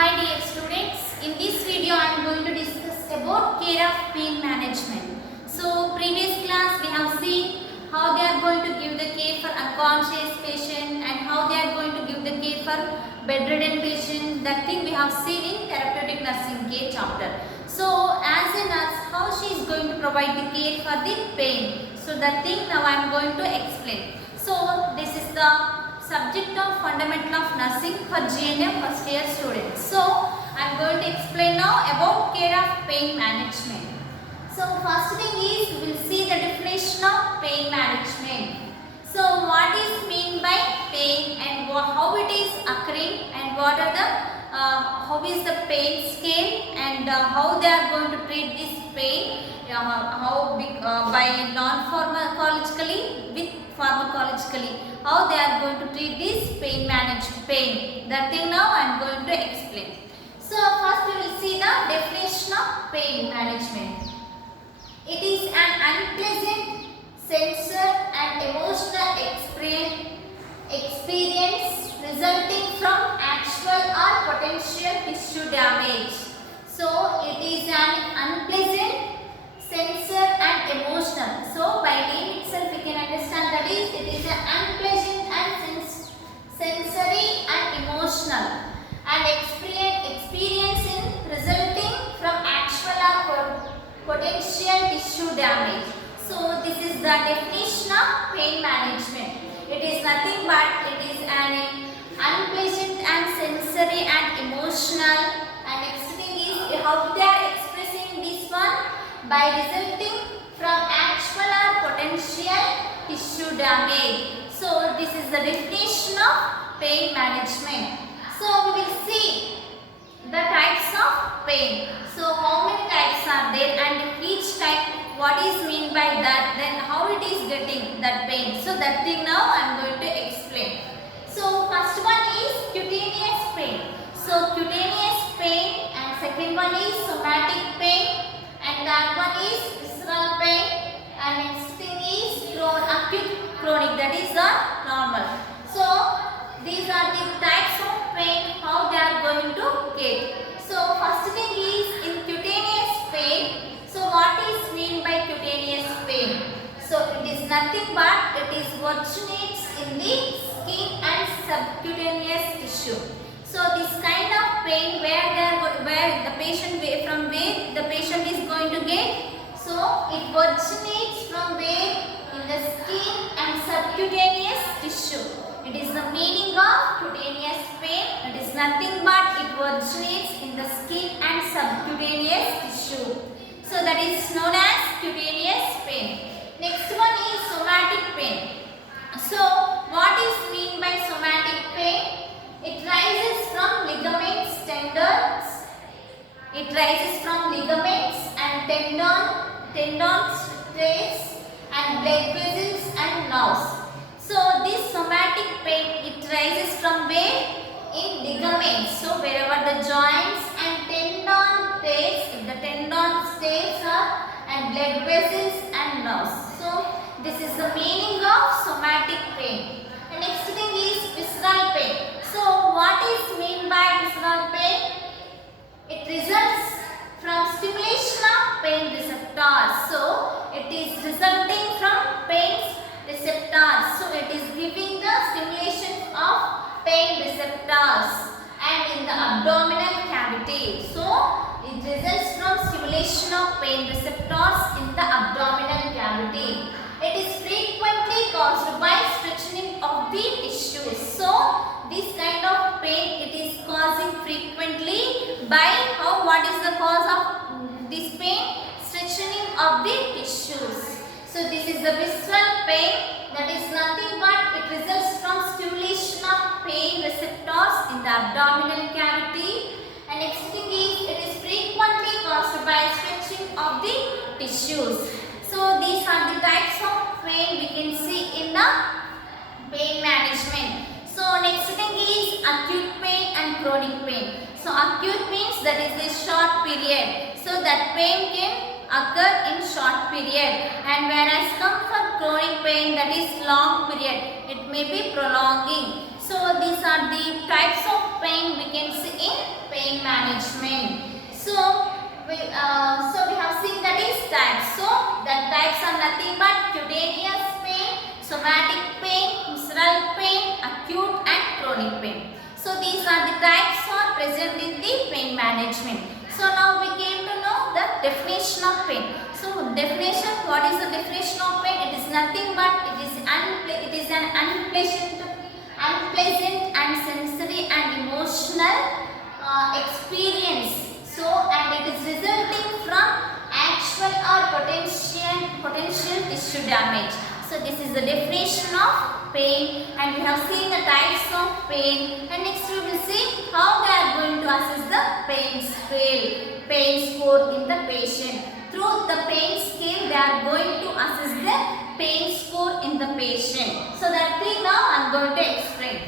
Hi dear students, in this video I am going to discuss about care of pain management. So previous class we have seen how they are going to give the care for unconscious patient and how they are going to give the care for bedridden patient. That thing we have seen in therapeutic nursing care chapter. So as a nurse, how she is going to provide the care for the pain. So that thing now I am going to explain. So this is the subject of fundamental of nursing for GNM first year students. So I am going to explain now about care of pain management. So first thing is we will see the definition of pain management. So what is mean by pain and how it is occurring and what are the how is the pain scale and how they are going to treat this pain, by non-pharmacologically with pharmacologically, how they are going to treat this pain pain. That thing now I am going to explain. So first we will see the definition of pain management. It is an unpleasant sensor and emotional experience resulting from actual or potential tissue damage. So it is an unpleasant sensor and emotional. So by name itself we can understand that is it is an unpleasant and sensory and emotional and experience in resulting from actual or potential tissue damage. So this is the definition of pain management. It is nothing but it is an unpleasant and sensory and emotional, and next thing is how they are expressing this one by resulting from actual or potential tissue damage. So this is the definition of pain management. So we will see the types of pain. So how many types are there and each type what is mean by that, then how it is getting that pain. So that thing now I am going to explain. So first one is cutaneous pain. So cutaneous pain, and second one is somatic pain, and that one is visceral pain, and next thing is acute chronic, that is the normal. So these are the types of pain how they are going to get. So first thing is in cutaneous pain. So what is mean by cutaneous pain? So it is nothing but it is originates in the skin and subcutaneous tissue. So this kind of pain where the patient from where the patient is going to get. So it originates from where in the skin and subcutaneous tissue. It is the meaning of cutaneous pain. It is nothing but it originates in the skin and subcutaneous tissue. So that is known as cutaneous pain. Next one is somatic pain. So what is mean by somatic pain? It rises from ligaments, tendons. It rises from ligaments and tendons, strains and blood vessels and nerves. So this somatic pain, it rises from where? In ligaments. So wherever the joints and tendon stays, if the tendon stays up, and blood vessels and nerves. So this is the meaning of somatic pain. The next thing is visceral pain. So what is mean by visceral pain? It results from stimulation of pain receptors. So it is resulting from pain receptors. So it is giving the stimulation of pain receptors and in the abdominal cavity. So it results from stimulation of pain receptors in the abdominal cavity. It is frequently caused by stretching of the tissues. So this kind of pain it is causing frequently by what is the cause of this pain? Stretching of the tissues. So this is the visceral pain, that is nothing but it results from stimulation of pain receptors in the abdominal cavity. And next thing is it is frequently caused by stretching of the tissues. So these are the types of pain we can see in the pain management. So next thing is acute pain and chronic pain. So acute means that is a short period. So that pain can occur in short period, and whereas come for chronic pain, that is long period, it may be prolonging. So these are the types of pain we can see in pain management. So we have seen that is types. So the types are nothing but cutaneous pain, somatic pain, visceral pain, acute and chronic pain. So these are the types are present in the pain management. So now we came to know the definition of pain. So definition, what is the definition of pain? It is nothing but it is an unpleasant and sensory and emotional experience. So and it is resulting from actual or potential tissue damage. So this is the definition of pain, and we have seen the types of pain, and next we will see how they are going to assess the pain score in the patient. Through the pain scale they are going to assess the pain score in the patient. So that thing now I am going to explain.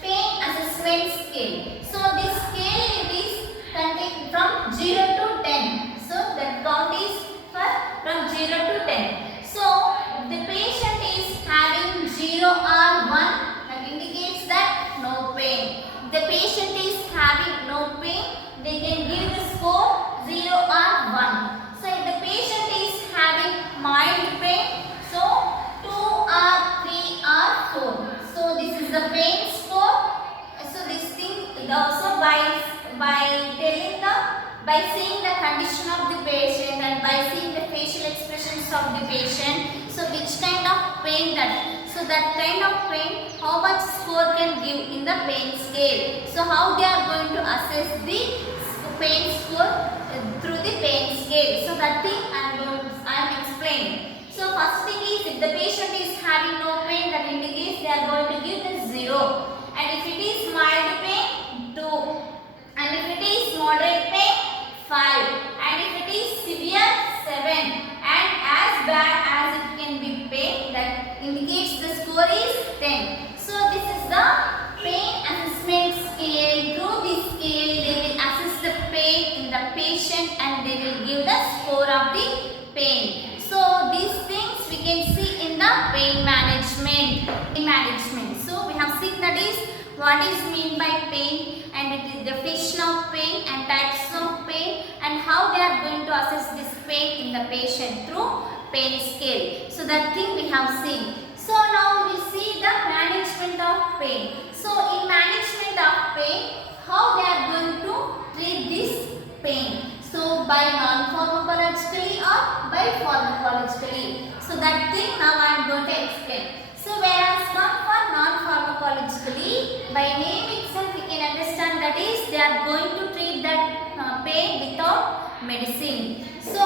Pain assessment scale. So this scale it is contained from 0 to 10. So the count is from 0 to 10. So if the patient is having 0 or 1, that indicates that no pain. If the patient is having no pain, they can give the score 0 or 1. So if the patient is having mild pain, so 2 or 3 or 4. So this is the pain score. So this thing also by seeing the condition of the patient and by seeing the facial expressions of the patient, so which kind of pain that, so that kind of pain, how much score can give in the pain scale. So how they are going to assess the pain score through the pain scale. So that thing I am explaining. So first thing is, if the patient is having no pain, that indicates they are going to give the 0. And if it is mild pain, 2. And if it is moderate pain, 5. And if it is severe, 7. And as bad as it can be pain, that indicates the score is 10. So this is the pain assessment scale. Through this scale, they will assess the pain in the patient and they will give the score of the pain. So these things we can see in the pain management. So we have seen that is what is mean by pain, and it is definition of pain and types of pain, and how they are going to assess this pain in the patient through pain scale. So that thing we have seen. So now we see the management of pain. So in management of pain, how they are going to treat this pain. So by non-pharmacologically or by pharmacologically. So that thing now I am going to explain. So whereas non-pharmacologically, by name itself we can understand that is they are going to treat that pain without medicine. So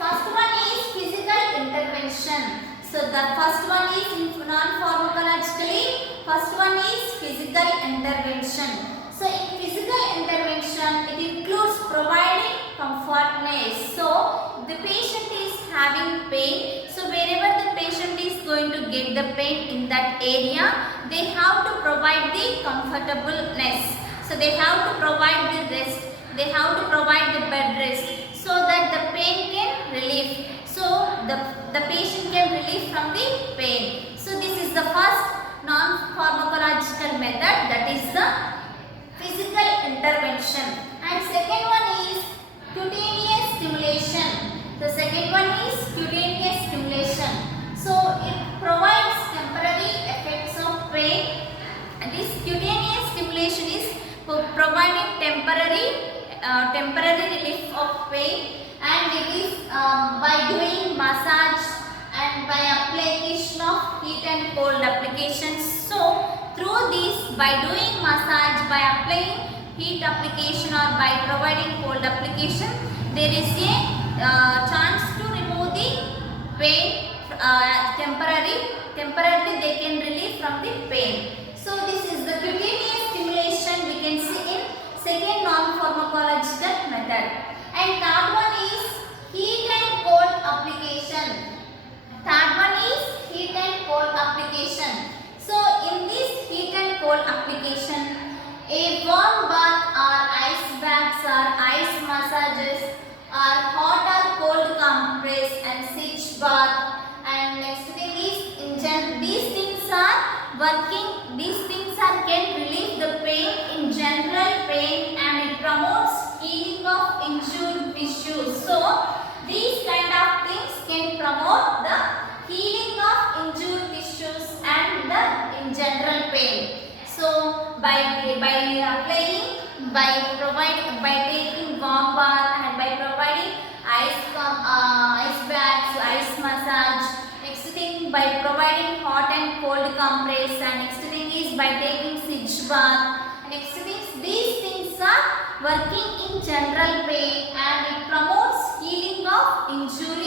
first one is physical intervention. So the first one is non-pharmacologically, first one is physical intervention. So in physical intervention, it includes providing comfortness. So the patient is having pain. So wherever the patient is going to get the pain in that area, they have to provide the comfortableness. So they have to provide the rest. They have to provide the bed rest so that the pain can relieve. So the patient can relieve from the pain. So this is the first non-pharmacological method, that is the physical intervention. And second one is cutaneous stimulation. The second one is cutaneous stimulation. So it provides temporary effects of pain. And this cutaneous stimulation is providing temporary relief of pain, and it is by doing massage and by application of heat and cold applications. So through this, by doing massage, by applying heat application or by providing cold application, there is a chance to remove the pain temporarily they can relieve from the pain. So this is the cutaneous stimulation we can see in second non-pharmacological method. And third one is heat and cold application. Third one is heat and cold application. So in this heat and cold application, a warm bath or ice baths or ice massages or hot or cold compress and sitch bath. And next thing is, these things are working, these things can relieve the pain in general pain, and it promotes tissues. So these kind of things can promote the healing of injured tissues and the in general pain. So by applying, by taking warm bath and by providing ice baths, ice massage. Next thing, by providing hot and cold compress, and next thing is by taking sitch bath. Next thing is these things are working in general pain and it promotes healing of injured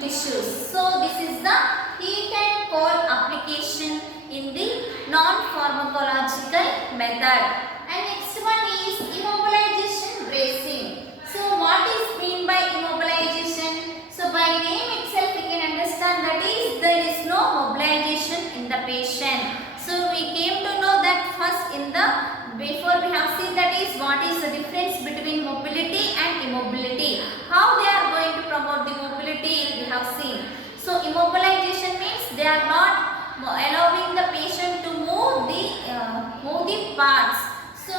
tissues. So this is the heat and cold application in the non-pharmacological method. And next one is immobilization bracing. So what is mean by immobilization? So by name itself we can understand that is there is no mobilization in the patient. So we came to know that first before we have seen that is what is the difference between mobility and immobility. How they are going to promote the mobility we have seen. So immobilization means they are not allowing the patient to move the parts. So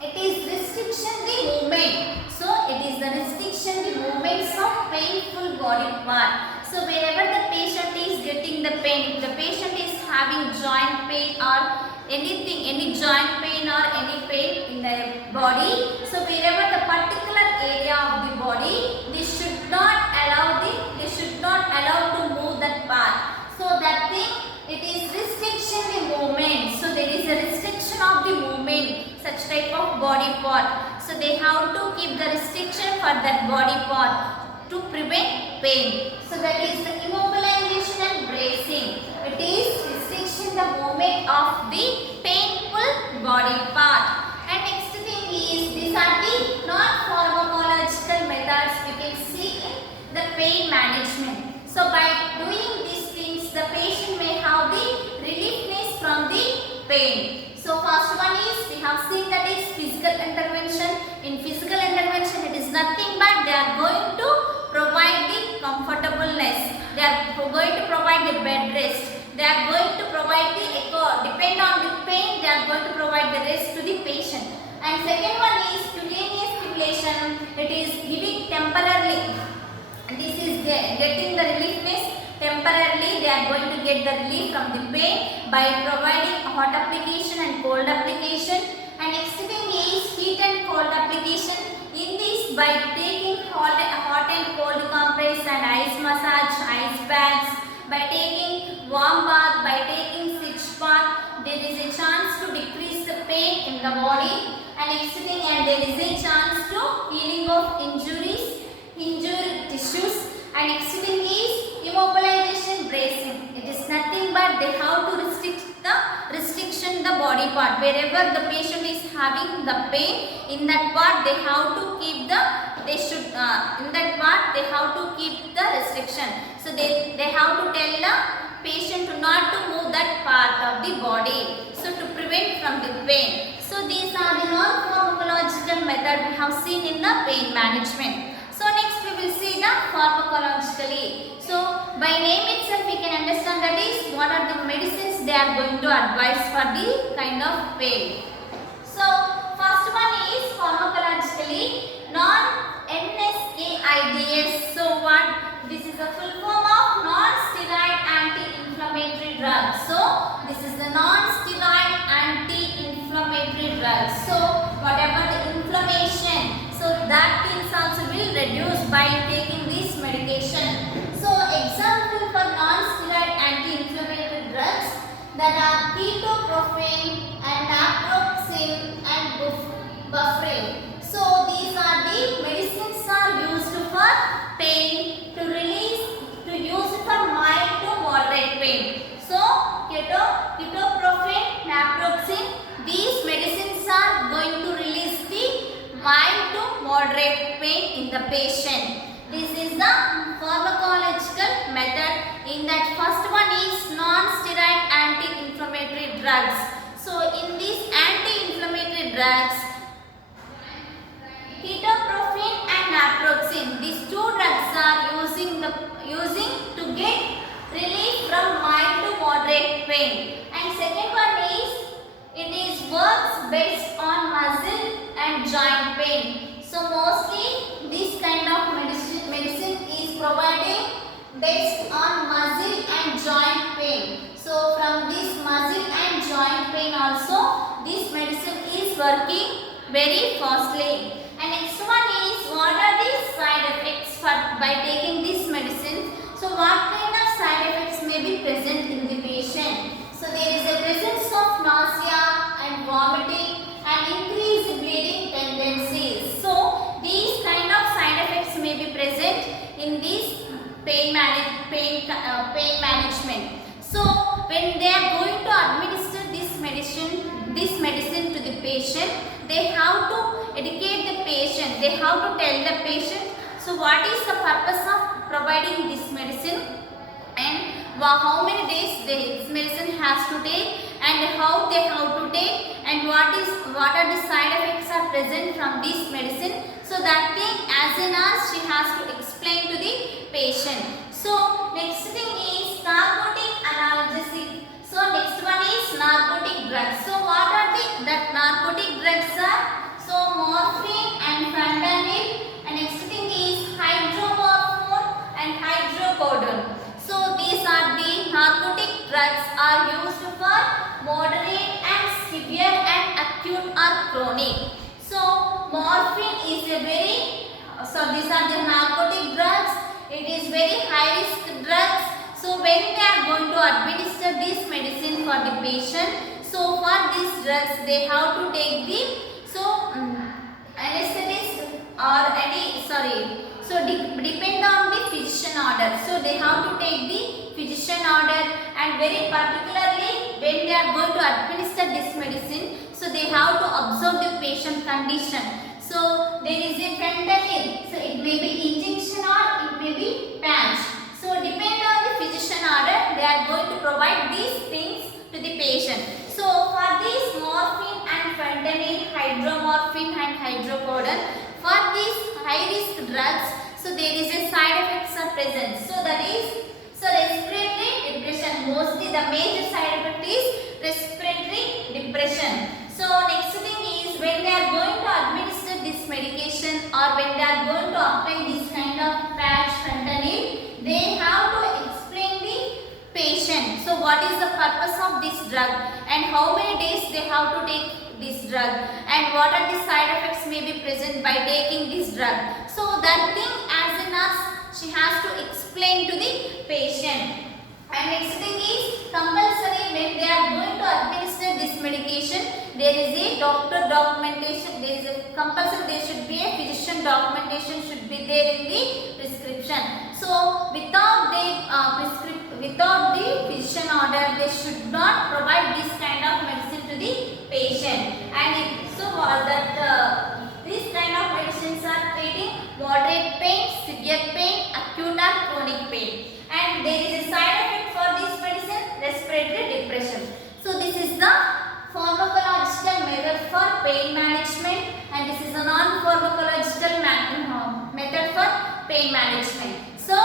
it is restriction the movement. So it is the restriction the movements of painful body part. So wherever the patient is getting the pain, if the patient is having joint pain or anything, any joint pain or any pain in the body, so wherever the particular area of the body, they should not allow to move that part. So that thing, it is restriction the movement. So there is a restriction of the movement, such type of body part. So they have to keep the restriction for that body part to prevent pain. So that is the immobilization and bracing. It is restriction the movement of the painful body part. And next thing is, these are the non-pharmacological methods we can see in the pain management. So by doing these things, the patient may have the reliefness from the pain. So first one is, we have seen that is physical intervention. In physical intervention, it is nothing but they are going to provide the comfortableness. They are going to provide the bed rest. They are going to provide the echo. Depend on the pain, they are going to provide the rest to the patient. And second one is cutaneous stimulation. It is giving temporarily. This is getting the reliefness temporarily. They are going to get the relief from the pain by providing hot application and cold application. And next thing is heat and cold application. In this, by taking hot and cold compress and ice massage, ice baths, by taking warm bath, by taking sitch bath, there is a chance to decrease the pain in the body. And next thing, and there is a chance to healing of injured tissues. And next thing is immobilization bracing. It is nothing but they have to restriction the body part. Wherever the patient is having the pain, in that part they have to keep the restriction. So they have to tell the patient to not to move that part of the body, so to prevent from the pain. So these are the non-pharmacological method we have seen in the pain management. So next we will see the pharmacologically. So by name itself we can understand that is what are the medicines they are going to advise for the kind of pain. So first one is pharmacologically non-NSAIDs. So what? This is a full form of non-steroid anti-inflammatory drug. So this is the non-steroid anti-inflammatory drug. So whatever the inflammation, so that things also will reduce by taking this medication. So example for non-steroid anti-inflammatory drugs that are ketoprofen and naproxen and buffering. So these are the medicines are used for pain, to use for mild to moderate pain. So ketoprofen, naproxen, these medicines are going to release the mild to moderate pain in the patient. This is the pharmacological method. In that first one is non-steroid anti-inflammatory drugs. So in these anti-inflammatory drugs, ketoprofen and naproxen, these two drugs are using to get relief from mild to moderate pain. And second one is, it is works based on muscle and joint pain. So So mostly this kind of medicine is providing based on muscle and joint pain. So from this muscle and joint pain also this medicine is working very fastly. And next one is, what are the side effects by taking this medicine? So what kind of side effects may be present in the patient? So there is a presence of nausea and vomiting and increased bleeding tendencies. So these kind of side effects may be present in this pain management. So when they are going to administer this medicine to the patient, they have to educate the patient. They have to tell the patient, so what is the purpose of providing this medicine, and how many days this medicine has to take, and how they have to take, and what are the side effects are present from this medicine. So that thing as in as she has to explain to the patient. So next thing is narcotic analgesic. So next one is narcotic drugs. So what are that narcotic drugs are? So morphine and fentanyl, and next thing is hydromorphone and hydrocodone. So these are the narcotic drugs are used for moderate and severe and acute or chronic. So morphine is a these are the narcotic drugs. It is very high risk drugs. So when they are going to administer this medicine for the patient, so for these drugs they have to take the anesthetist or depend on the physician order. So they have to take the physician order, and very particularly when they are going to administer this medicine, so they have to observe the patient condition. So there is a fentanyl, so it may be injection or it may be patch. So depend on the physician order, they are going to provide these things to the patient. So for this morphine and fentanyl, hydromorphine and hydrocodone, for these high risk drugs, so there is a side effects are present. So that is respiratory depression. Mostly the major side effect is respiratory depression. So next thing is, when they are going to administer this medication or when they are going to apply this kind of patch fentanyl, they have to explain the patient. So what is the purpose of this drug, and how many days they have to take this drug, and what are the side effects may be present by taking this drug. So that thing as a nurse she has to explain to the patient. And next thing is compulsory, when they are going to administer this medication, there is a doctor documentation, there is a compulsory, there should be a physician documentation should be there in the prescription. So without the physician order, they should not provide this kind of medicine to the patient. And these kind of medicines are treating moderate pain, severe pain, acute or chronic pain. And there is a side effect for this medicine, respiratory depression. So this is the pharmacological method for pain management, and this is a non-pharmacological method for pain management. So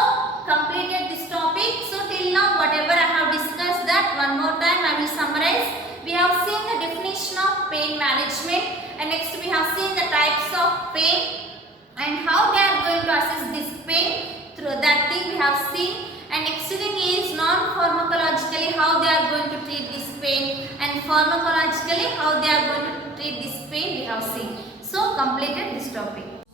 completed this topic. So till now whatever I have discussed, that one more time I will summarize. We have seen the definition of pain management, and next we have seen the types of pain and how they are going to assess this pain. Through that thing we have seen. And next thing is non-pharmacologically how they are going to treat this pain, and pharmacologically how they are going to treat this pain we have seen. So completed this topic.